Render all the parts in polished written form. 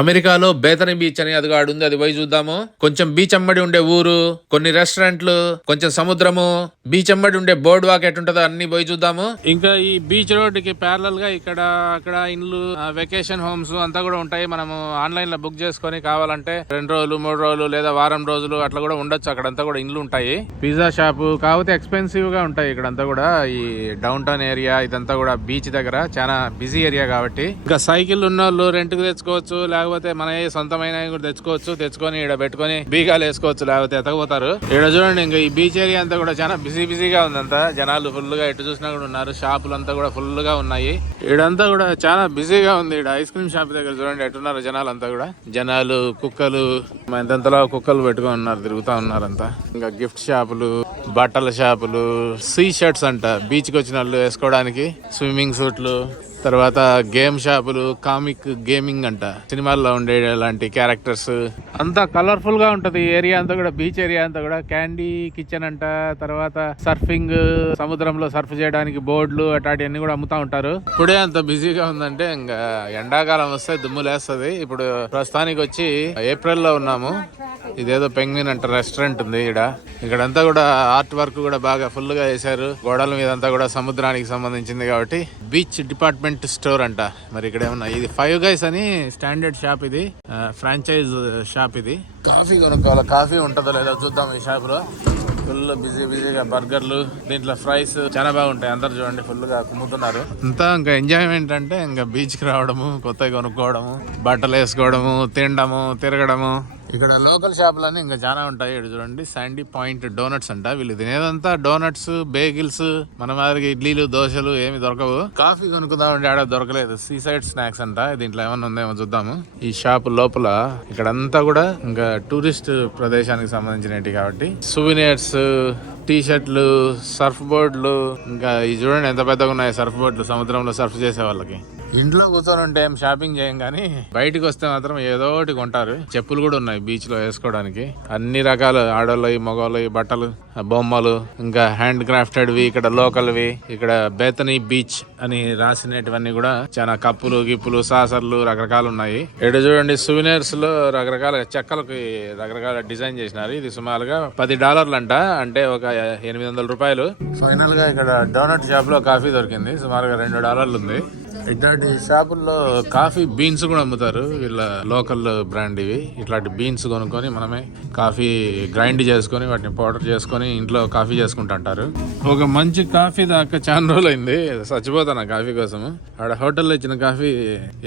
అమెరికాలో బేతని బీచ్ అని అది ఉంది, అది పోయి చూద్దాము. కొంచెం బీచ్ అమ్మడి ఉండే ఊరు, కొన్ని రెస్టారెంట్లు, కొంచెం సముద్రము, బీచ్ అమ్మడి ఉండే బోర్డ్ వాక్ ఎట్టుంటదో అన్ని పోయి చూద్దాము. ఇంకా ఈ బీచ్ రోడ్ కి ప్యారలల్ గా ఇక్కడ అక్కడ ఇండ్లు, వెకేషన్ హోమ్స్ అంతా కూడా ఉంటాయి. మనము ఆన్లైన్ లో బుక్ చేసుకొని కావాలంటే 2 రోజులు 3 రోజులు లేదా వారం రోజులు అట్లా కూడా ఉండొచ్చు. అక్కడంతా కూడా ఇండ్లు ఉంటాయి. పిజ్జా షాపు కాకపోతే ఎక్స్పెన్సివ్ గా ఉంటాయి ఇక్కడంతా కూడా. ఈ డౌన్ టౌన్ ఏరియా ఇదంతా కూడా బీచ్ దగ్గర చాలా బిజీ ఏరియా కాబట్టి ఇంకా సైకిల్ ఉన్న వాళ్ళు రెంట్ కు తెచ్చుకోవచ్చు, లేకపోతే మన సొంతమైన కూడా తెచ్చుకొని ఇక్కడ పెట్టుకొని బీగాలు వేసుకోవచ్చు, లేకపోతే ఎతకపోతారు. ఇక్కడ చూడండి, ఇంకా ఈ బీచ్ ఏరియా అంతా కూడా చాలా బిజీగా ఉంది. అంతా జనాలు ఫుల్ గా ఎటు చూసినా కూడా ఉన్నారు. షాపులు అంతా కూడా ఫుల్ గా ఉన్నాయి. ఇడంతా కూడా చాలా బిజీగా ఉంది. ఇక్కడ ఐస్ క్రీమ్ షాప్ దగ్గర చూడండి ఎట్టున్నారు జనాలు అంతా కూడా. జనాలు, కుక్కలు, ఎంతలో కుక్కలు పెట్టుకొని ఉన్నారు, తిరుగుతా ఉన్నారు అంతా. ఇంకా గిఫ్ట్ షాపులు, బట్టల షాపులు, సీ షర్ట్స్ అంట బీచ్ కి వచ్చిన వాళ్ళు వేసుకోవడానికి, స్విమ్మింగ్ సూట్లు, తర్వాత గేమ్ షాపులు, కామిక్ గేమింగ్ అంట, సినిమాల్లో ఉండే లాంటి క్యారెక్టర్స్ అంతా కలర్ఫుల్ గా ఉంటది. ఏరియా అంతా కూడా, బీచ్ ఏరియా అంతా కూడా. క్యాండీ కిచెన్ అంట, తర్వాత సర్ఫింగ్, సముద్రంలో సర్ఫ్ చేయడానికి బోర్డులు అట్లాంటివన్నీ కూడా అమ్ముతా ఉంటారు. ఇప్పుడే అంత బిజీగా ఉందంటే ఇంకా ఎండాకాలం వస్తే దుమ్ము లేస్తుంది. ఇప్పుడు ప్రస్తుతానికి వచ్చి ఏప్రిల్ లో ఉన్నాము. ఇదేదో పెంగ్విన్ అంట రెస్టారెంట్ ఉంది ఇక్కడంతా కూడా ఆర్ట్ వర్క్ కూడా బాగా ఫుల్ గా వేశారు. గోడల మీద అంతా కూడా సముద్రానికి సంబంధించింది కాబట్టి బీచ్ డిపార్ట్మెంట్ స్టోర్ అంట. మరి ఇక్కడ ఏమన్నా, ఇది 5 గైస్ అని స్టాండర్డ్ షాప్, ఇది ఫ్రాంచైజ్ షాప్. ఇది కాఫీ కొనుక్కోవాలి, కాఫీ ఉంటుందో లేదో చూద్దాం. ఈ షాప్ లో ఫుల్ బిజీగా బర్గర్లు, దీంట్లో ఫ్రైస్ చాలా బాగుంటాయి. అందరు చూడండి ఫుల్ గా కుమ్ముతున్నారు. అంతా ఇంకా ఎంజాయ్మెంట్ అంటే ఇంకా బీచ్ కి రావడము, కొత్తగా కొనుక్కోవడము, బట్టలు వేసుకోవడము, తినడము, తిరగడము. ఇక్కడ లోకల్ షాపులన్నీ ఇంకా చాలా ఉంటాయి. ఇక్కడ చూడండి, శాండీ పాయింట్ డోనట్స్ అంట. వీళ్ళు తినేదంతా డోనట్స్, బేగిల్స్. మన మాదిరిగా ఇడ్లీలు, దోశలు ఏమి దొరకవు. కాఫీ కొనుక్కుందామంటే ఆడ దొరకలేదు. సీ సైడ్ స్నాక్స్ అంట. దీంట్లో ఏమన్నా ఉందేమో చూద్దాము. ఈ షాప్ లోపల ఇక్కడంతా కూడా ఇంకా టూరిస్ట్ ప్రదేశానికి సంబంధించినవి కాబట్టి సువెనీర్స్, టీ షర్ట్లు, సర్ఫ్ బోర్డులు, ఇంకా ఈ చూడండి ఎంత పెద్దగా ఉన్నాయి సర్ఫ్ బోర్డులు. సముద్రంలో సర్ఫ్ చేసే వాళ్ళకి. ఇంట్లో కూర్చొని ఉంటే ఏం షాపింగ్ చేయం కానీ బయటకు వస్తే మాత్రం ఏదో ఒకటి కొంటారు. చెప్పులు కూడా ఉన్నాయి బీచ్ లో వేసుకోవడానికి. అన్ని రకాల ఆడోళ్ళవి, మగవాళ్ళవి బట్టలు, బొమ్మలు, ఇంకా హ్యాండ్ క్రాఫ్టెడ్వి, ఇక్కడ లోకల్వి. ఇక్కడ బేతనీ బీచ్ అని రాసినటువన్నీ కూడా చాలా కప్పులు, గిప్పులు, సాసర్లు రకరకాలు ఉన్నాయి. ఇక్కడ చూడండి, సువెనీర్స్ లో రకరకాల చెక్కలకి రకరకాల డిజైన్ చేసినారు. ఇది సుమారుగా $10 అంట, అంటే ఒక 800 రూపాయలు. ఫైనల్ గా ఇక్కడ డోనట్ షాప్ లో కాఫీ దొరికింది. సుమారుగా $2 ఉంది. ఇట్లాంటి షాపుల్లో కాఫీ బీన్స్ కూడా అమ్ముతారు. వీళ్ళ లోకల్ బ్రాండ్ ఇవి. ఇట్లాంటి బీన్స్ కొనుక్కొని మనమే కాఫీ గ్రైండ్ చేసుకొని వాటిని పౌడర్ చేసుకొని ఇంట్లో కాఫీ చేసుకుంటుంటారు. ఒక మంచి కాఫీ దాకా చాలా రోజులు అయింది. చచ్చిపోతాను ఆ కాఫీ కోసం. ఆడ హోటల్లో ఇచ్చిన కాఫీ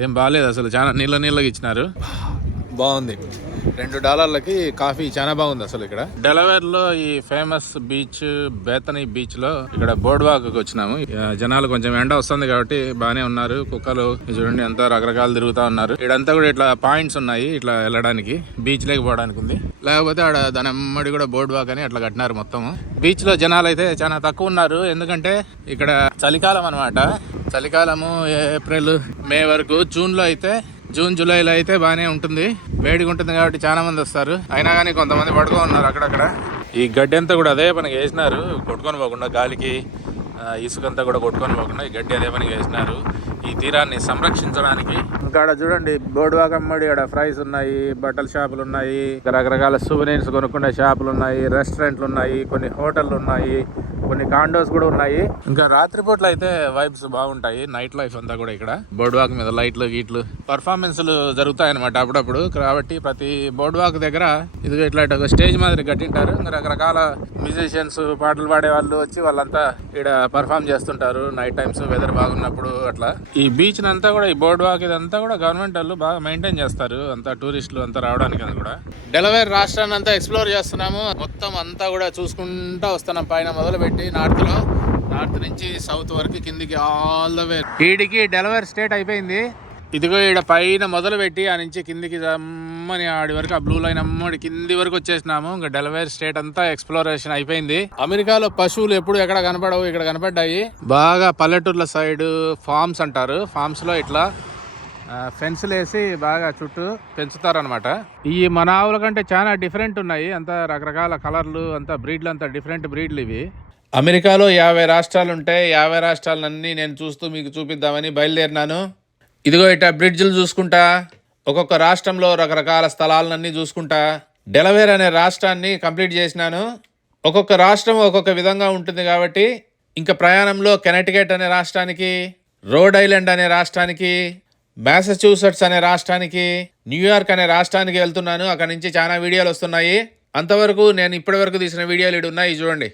ఏం బాగాలేదు అసలు. చాలా నీళ్ళగా ఇచ్చినారు. బాగుంది. $2కి కాఫీ చాలా బాగుంది అసలు. ఇక్కడ డెలవేర్ లో ఈ ఫేమస్ బీచ్ బేతనీ బీచ్ లో ఇక్కడ బోర్డ్ వాక్ వచ్చినాము. జనాలు కొంచెం ఎండ వస్తుంది కాబట్టి బానే ఉన్నారు. కుక్కలు చూడండి ఎంత రకరకాలు తిరుగుతా ఉన్నారు. ఇక్కడంతా కూడా ఇట్లా పాయింట్స్ ఉన్నాయి, ఇట్లా వెళ్ళడానికి బీచ్ లేకి పోవడానికి ఉంది. లేకపోతే ఆడ దాని అమ్మడి కూడా బోర్డ్ వాక్ అని అట్లా కట్టినారు మొత్తం. బీచ్ లో జనాలు అయితే చాలా తక్కువ ఉన్నారు. ఎందుకంటే ఇక్కడ చలికాలం అనమాట. చలికాలము ఏప్రిల్, మే వరకు. జూన్ జూలైలో అయితే బాగానే ఉంటుంది, వేడిగా ఉంటుంది కాబట్టి చాలా మంది వస్తారు. అయినా కానీ కొంతమంది పడుకో ఉన్నారు అక్కడక్కడ. ఈ గడ్డి అంతా కూడా అదే పనికి వేసినారు, కొట్టుకొని పోకుండా గాలికి. ఇసుకంతా కూడా కొట్టుకొని పోకుండా ఈ గడ్డి అదే పనికి వేసినారు ఈ తీరాన్ని సంరక్షించడానికి. ఇంకా చూడండి బోర్డు వాక్ అమ్మడి, ఆడ ఫ్రైస్ ఉన్నాయి, బట్టల షాపులు ఉన్నాయి, రకరకాల సువెనీర్స్ కొనుక్కునే షాపులు ఉన్నాయి, రెస్టారెంట్లు ఉన్నాయి, కొన్ని హోటళ్లు ఉన్నాయి, కొన్ని కాండోస్ కూడా ఉన్నాయి. ఇంకా రాత్రిపూట్ల అయితే వైబ్స్ బాగుంటాయి. నైట్ లైఫ్ అంతా కూడా ఇక్కడ బోర్డు వాక్ మీద లైట్లు గీట్లు పర్ఫార్మెన్స్లు జరుగుతాయి అనమాట అప్పుడప్పుడు. కాబట్టి ప్రతి బోర్డు వాక్ దగ్గర ఇదిగో ఇట్లాంటి ఒక స్టేజ్ మాదిరి కట్టింటారు. రకరకాల మ్యూజిషియన్స్, పాటలు పాడే వాళ్ళు వచ్చి వాళ్ళంతా ఇక్కడ పర్ఫార్మ్ చేస్తుంటారు నైట్ టైమ్స్ వెదర్ బాగున్నప్పుడు అట్లా. ఈ బీచ్ అంతా కూడా, ఈ బోర్డు వాక్ ఇదంతా కూడా గవర్నమెంట్ వాళ్ళు బాగా మెయింటైన్ చేస్తారు. అంతా టూరిస్టులు అంతా రావడానికి అని కూడా. డెలవేర్ రాష్ట్రాన్ని అంతా ఎక్స్ప్లోర్ చేస్తున్నాము. మొత్తం అంతా కూడా చూసుకుంటా వస్తున్నాం. పైన మొదలు పెట్టి నార్త్ నుంచి సౌత్ వరకు కిందికి ఆల్ ద వే. ఈడికి డెలవేర్ స్టేట్ అయిపోయింది. ఇదిగో ఈడ పైన మొదలు పెట్టి ఆ నుంచి కిందికి జమ్మని ఆడి వరకు ఆ బ్లూ లైన్ అమ్మడి కింది వరకు వచ్చేసినాము. ఇంకా డెలవేర్ స్టేట్ అంతా ఎక్స్ప్లోరేషన్ అయిపోయింది. అమెరికాలో పశువులు ఎప్పుడు ఎక్కడ కనపడవు, ఇక్కడ కనపడ్డాయి. బాగా పల్లెటూర్ల సైడ్ ఫార్మ్స్ అంటారు. ఫార్మ్స్ లో ఇట్లా ఫెన్స్లు వేసి బాగా చుట్టూ పెంచుతారనమాట. ఈ మన ఆవుల కంటే చాలా డిఫరెంట్ ఉన్నాయి. అంతా రకరకాల కలర్లు, అంతా బ్రీడ్లు, అంతా డిఫరెంట్ బ్రీడ్లు ఇవి. అమెరికాలో 50 రాష్ట్రాలు ఉంటాయి. 50 రాష్ట్రాలన్నీ నేను చూస్తూ మీకు చూపిద్దామని బయలుదేరినాను. ఇదిగో ఇట్లా బ్రిడ్జ్లు చూసుకుంటా ఒక్కొక్క రాష్ట్రంలో రకరకాల స్థలాలన్నీ చూసుకుంటా డెలవేర్ అనే రాష్ట్రాన్ని కంప్లీట్ చేసినాను. ఒక్కొక్క రాష్ట్రం ఒక్కొక్క విధంగా ఉంటుంది కాబట్టి ఇంకా ప్రయాణంలో కెనెటికట్ అనే రాష్ట్రానికి, రోడ్ ఐలాండ్ అనే రాష్ట్రానికి, మ్యాసచ్యూసెట్స్ అనే రాష్ట్రానికి, న్యూయార్క్ అనే రాష్ట్రానికి వెళ్తున్నాను. అక్కడ నుంచి చాలా వీడియోలు వస్తున్నాయి. అంతవరకు నేను ఇప్పటివరకు తీసిన వీడియోలు ఉన్నాయి చూడండి.